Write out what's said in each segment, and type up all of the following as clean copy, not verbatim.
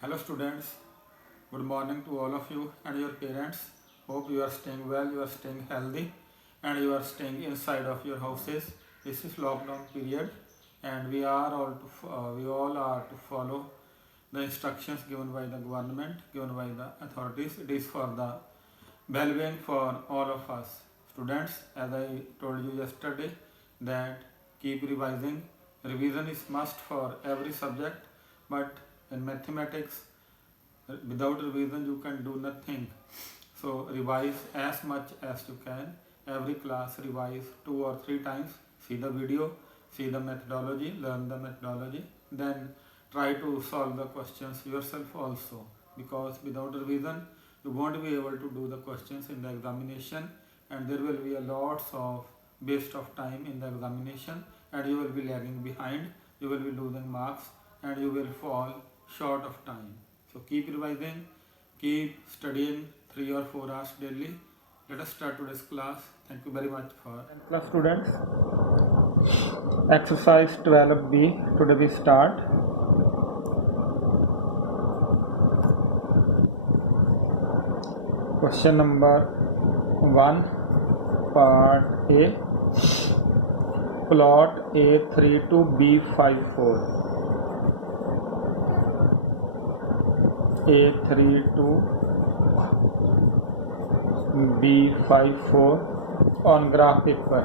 Hello students, good morning to all of you and your parents. Hope you are staying well, you are staying healthy and you are staying inside of your houses. This is lockdown period and we all are to follow the instructions given by the government, given by the authorities. It is for the well-being for all of us. Students, as I told you yesterday that keep revising. Revision is must for every subject, but in mathematics without revision you can do nothing. So revise as much as you can. Every class revise 2 or 3 times. See the video, see the methodology, learn the methodology, then try to solve the questions yourself also, because without revision you won't be able to do the questions in the examination, and there will be a lots of waste of time in the examination, and you will be lagging behind, you will be losing marks, and you will fall short of time. So keep revising, keep studying 3 or 4 hours daily. Let us start today's class. Thank you very much for class students. Exercise 12B. Today we start. Question number 1, part A. Plot A3 to B54. A3 to B54 on graph paper.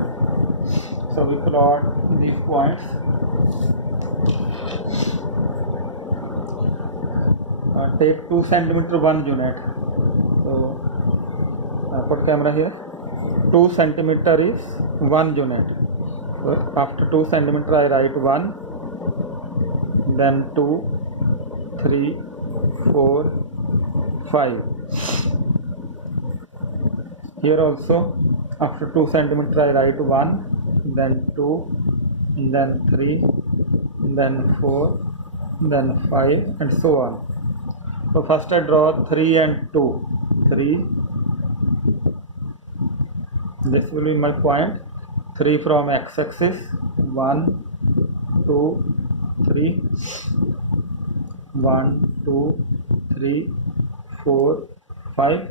So we plot these points. Take 2 centimeter 1 unit. So put camera here. 2 centimeter is 1 unit. So after 2 centimeter I write 1, then 2, 3, 4, 5. Here also after 2 centimeter I write 1, then 2, then 3, then 4, then 5, and so on. So first I draw 3 and 2. 3. This will be my point. 3 from x-axis. 1, 2, 3. 1, 2, 3, 4, 5.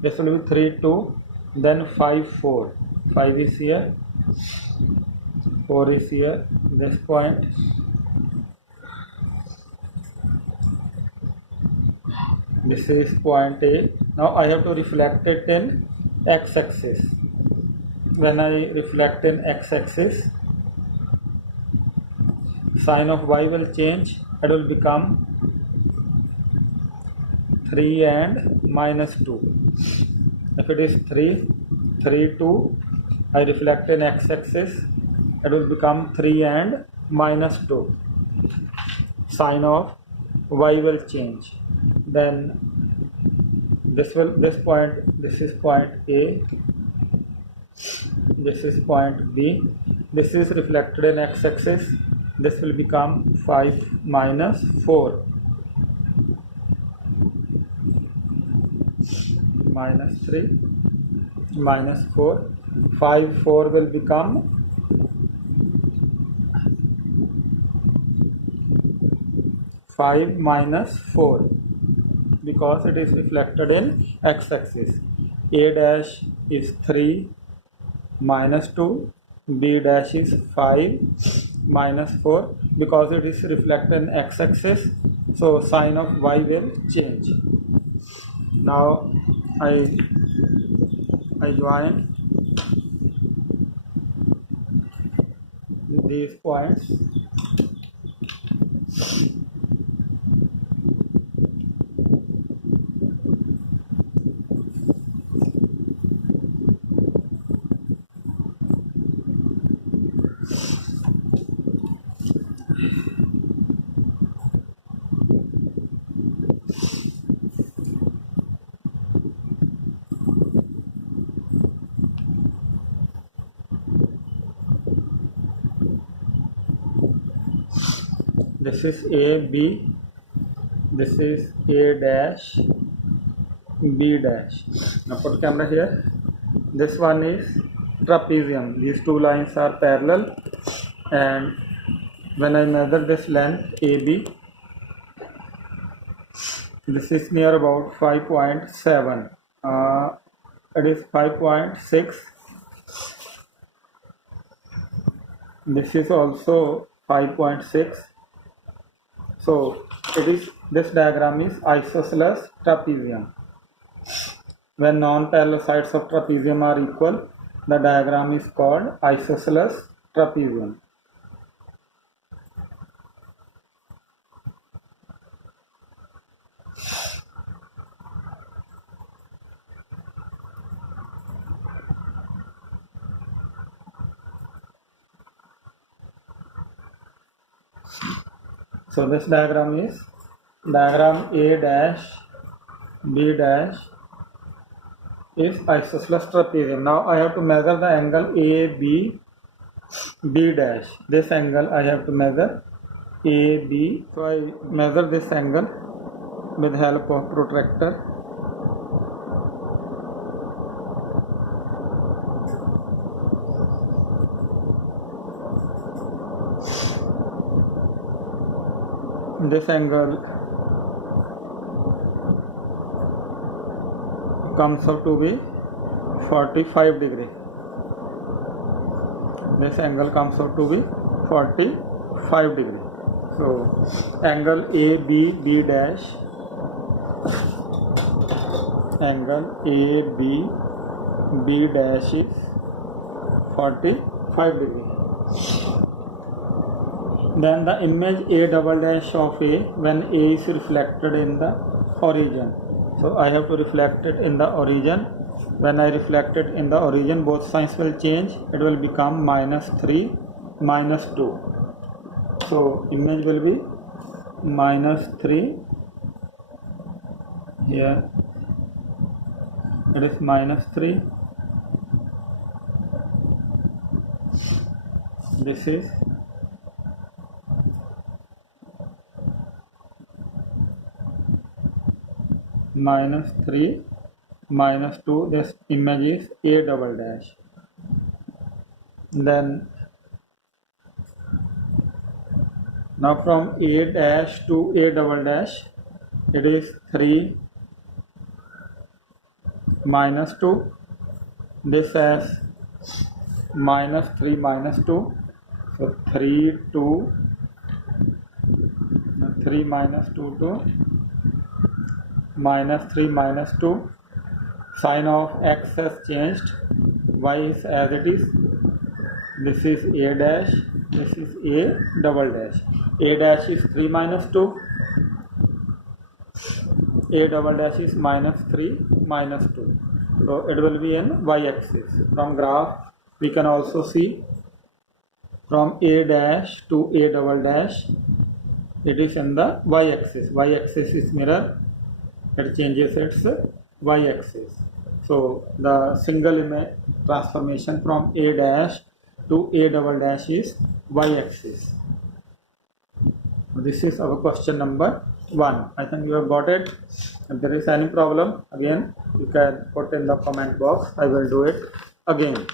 This will be 3, 2, then 5, 4. 5 is here, 4 is here, this point. This is point A. Now I have to reflect it in x-axis. When I reflect in x-axis, sign of y will change. It will become 3 and minus 2. If it is 3, 3, 2, I reflect in x-axis, it will become 3 and minus 2. Sign of y will change. Then this is point A, this is point B, this is reflected in x-axis, this will become 5 minus 4. Minus 3, minus 4, 5, 4 will become 5 minus 4, because it is reflected in x-axis. A dash is 3 minus 2, B dash is 5 minus 4, because it is reflected in x-axis, so sign of y will change. Now I join these points. This is A, B, this is A dash, B dash. Now put camera here. This one is trapezium. These two lines are parallel, and when I measure this length AB, This is near about 5.7. It is 5.6. This is also 5.6. So this diagram is isosceles trapezium. When non-parallel sides of trapezium are equal, the diagram is called isosceles trapezium. So this diagram is diagram A dash B dash is isosceles trapezium. Now I have to measure the angle AB B dash. This angle I have to measure AB. So I measure this angle with help of protractor. This angle comes out to be 45 degree. This angle comes out to be 45 degree. So angle AB dash, angle AB dash is 45 degree. Then the image A double dash of A when A is reflected in the origin. So I have to reflect it in the origin. When I reflect it in the origin, both signs will change. It will become -3, -2. So image will be -3. Here it is -3. This is -3, -2. This image is A double dash. Then now from A dash to A double dash, it is 3 -2. This as -3 -2. So 3 2, 3 -2 to -3 -2. Sign of x has changed. Y is as it is. This is A dash. This is A double dash. A dash is 3 -2. A double dash is -3 -2. So it will be in y-axis. From graph we can also see from A dash to A double dash, it is in the y-axis. Y-axis is mirror. It changes its y-axis. So the single image transformation from A dash to A double dash is y-axis. This is our question number 1. I think you have got it. If there is any problem, again you can put in the comment box. I will do it again.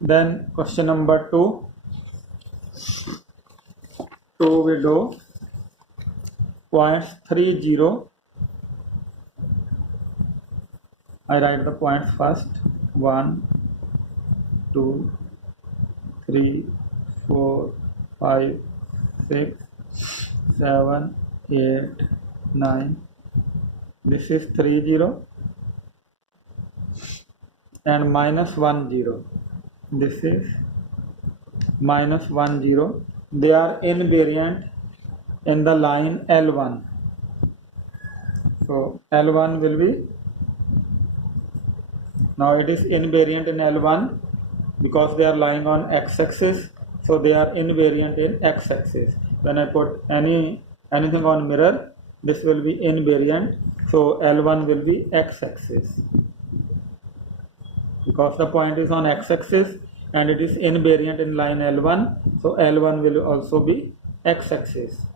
Then question number 2. We do points 3 0. I write the points first. 1 2 3 4 5 6 7 8 9. This is 3 0 and -1 0. This is -1 0. They are invariant in the line L1. So L1 will be, now it is invariant in L1 because they are lying on x-axis. So they are invariant in x-axis. When I put anything on mirror, this will be invariant. So L1 will be x-axis because the point is on x-axis and it is invariant in line L1. So L1 will also be x-axis.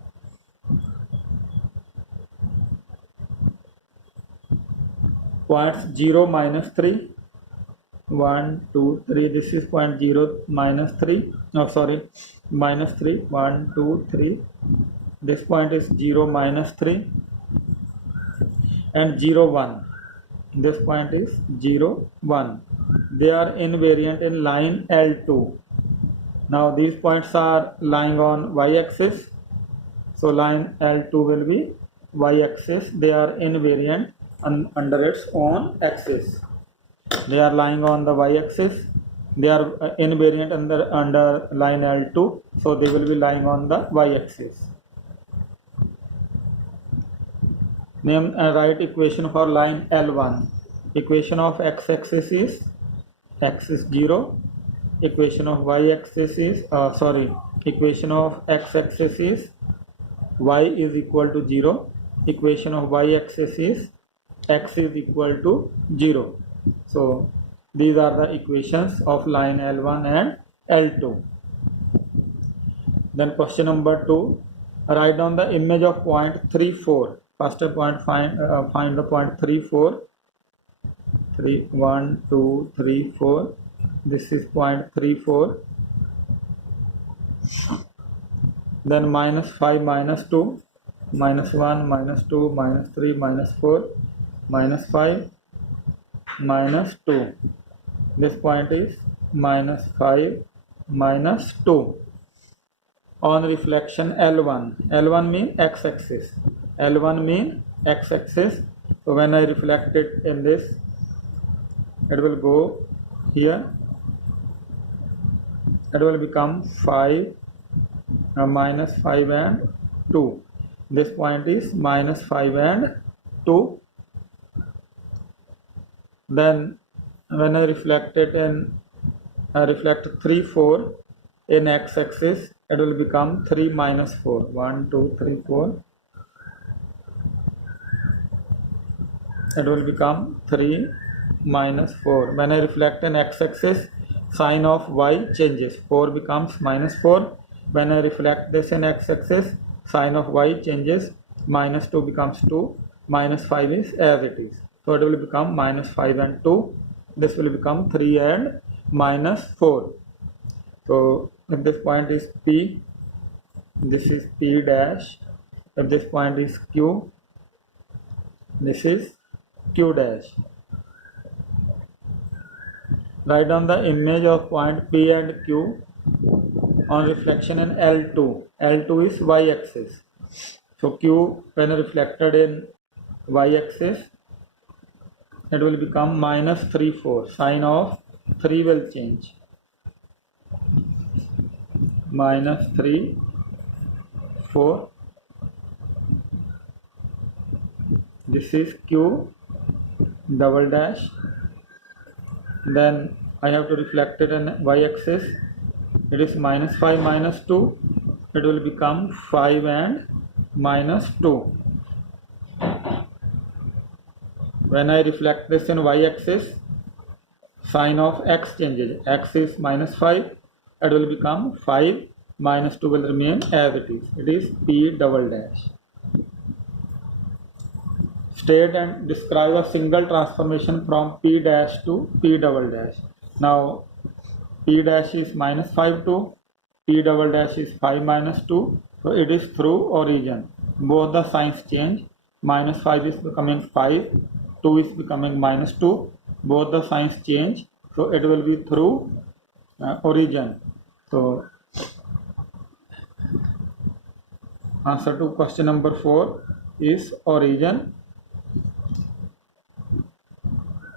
Points 0 -3. 1 2 3. This is point 0 -3. No, sorry, -3. 1 2 3 This point is 0, -3, and 0, 1. This point is 0, 1. They are invariant in line L2. Now these points are lying on y-axis. So line L2 will be y-axis. They are invariant under its own axis. They are lying on the y-axis. They are invariant under line L2. So they will be lying on the y-axis. Name and write equation for line L1. Equation of x-axis is x is 0. Equation of y-axis is equation of x-axis is y is equal to 0. Equation of y-axis is x is equal to 0. So these are the equations of line L1 and L2. Then question number 2. Write down the image of point 3, 4. First point, find the point 3, 4. 3, 1, 2, 3, 4. This is point 3, 4. Then -5, -2, -1, -2, -3, -4, -5, -2. This point is -5, -2. On reflection L1. L1 mean x-axis. L1 mean x-axis. So when I reflect it in this, it will go here. It will become 5, -5 and 2. This point is -5 and 2. Then when I reflect it in, I reflect 3, 4 in x-axis, it will become 3, -4. 1, 2, 3, 4. It will become 3, -4. When I reflect in x-axis, sign of y changes. 4 becomes -4. When I reflect this in x-axis, sign of y changes. -2 becomes 2. -5 is as it is. So it will become -5 and 2. This will become 3 and -4. So if this point is P, this is P dash. If this point is Q, this is Q dash. Write down the image of point P and Q on reflection in L2. L2 is y-axis. So Q, when reflected in y-axis, it will become -3, 4. Sign of 3 will change. -3, 4. This is Q double dash. Then I have to reflect it in y-axis. It is -5, -2. It will become 5 and -2. When I reflect this in y-axis, sign of x changes. X is -5. It will become 5. -2 will remain as it is. It is P double dash. State and describe a single transformation from P dash to P double dash. Now P dash is -5 to P double dash is 5 -2. So it is through origin. Both the signs change. -5 is becoming 5. 2 is becoming -2. Both the signs change. So it will be through origin. So answer to question number 4 is origin.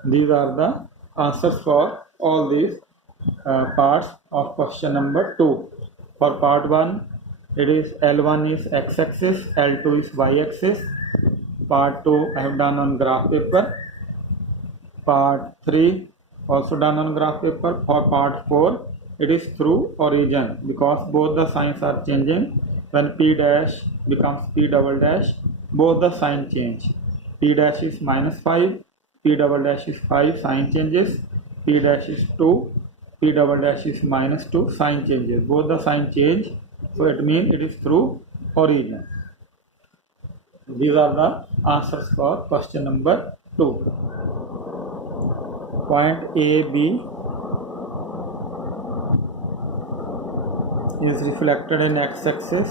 These are the answers for all these parts of question number 2. For part 1, it is L1 is x-axis, L2 is y-axis. Part 2 I have done on graph paper. Part 3 also done on graph paper. For part 4, it is through origin because both the signs are changing. When P dash becomes P double dash, both the sign change. P dash is -5, P double dash is 5, sign changes. P dash is 2, P double dash is -2, sign changes. Both the sign change, so it means it is through origin. These are the answers for question number 2. Point A, B is reflected in x-axis.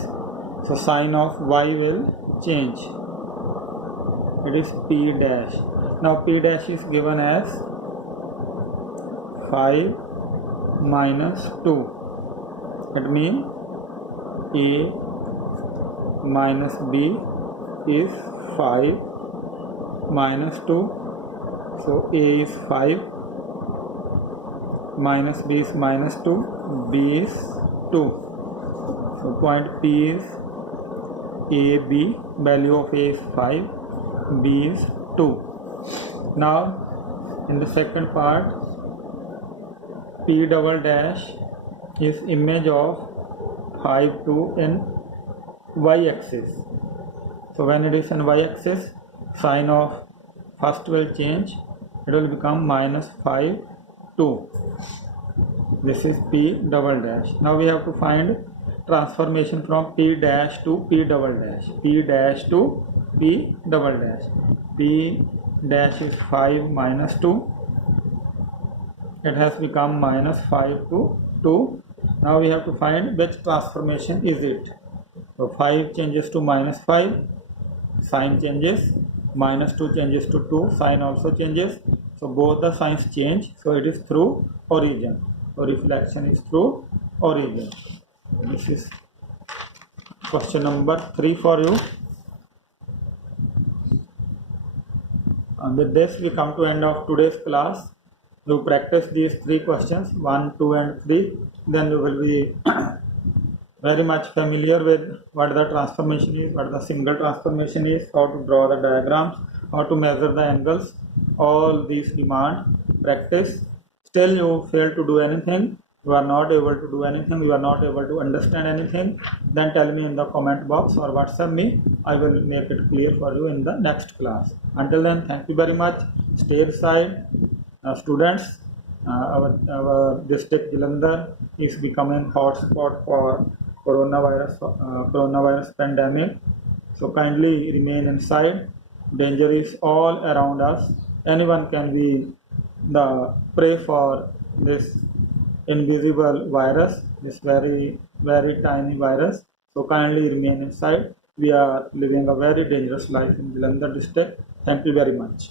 So sign of y will change. It is p dash. Now p dash is given as 5 minus 2. It means a minus b is 5 minus 2. So a is 5, minus b is minus 2, b is 2. So point P is a, b, value of a is 5, b is 2. Now in the second part, p double dash is image of 5, 2 in y-axis. So when it is in y-axis, sign of first will change. It will become minus 5, 2. This is p double dash. Now we have to find transformation from p dash to p double dash. P dash to p double dash. P dash is 5 minus 2. It has become minus 5 to 2. Now we have to find which transformation is it. So 5 changes to minus 5, sign changes. Minus 2 changes to 2, sign also changes. So both the signs change. So it is through origin. So reflection is through origin. This is question number 3 for you. And with this we come to end of today's class. You practice these 3 questions, 1, 2 and 3. Then you will be very much familiar with what the transformation is, what the single transformation is, how to draw the diagrams, how to measure the angles. All these demand practice. Still you fail to do anything, you are not able to do anything, you are not able to understand anything, then tell me in the comment box or WhatsApp me. I will make it clear for you in the next class. Until then, thank you very much. Stay inside. Students, our district Jalandhar is becoming hotspot for coronavirus pandemic. So kindly remain inside. Danger is all around us. Anyone can be the prey for this invisible virus, this very tiny virus. So kindly remain inside. We are living a very dangerous life in Jalandhar district. Thank you very much.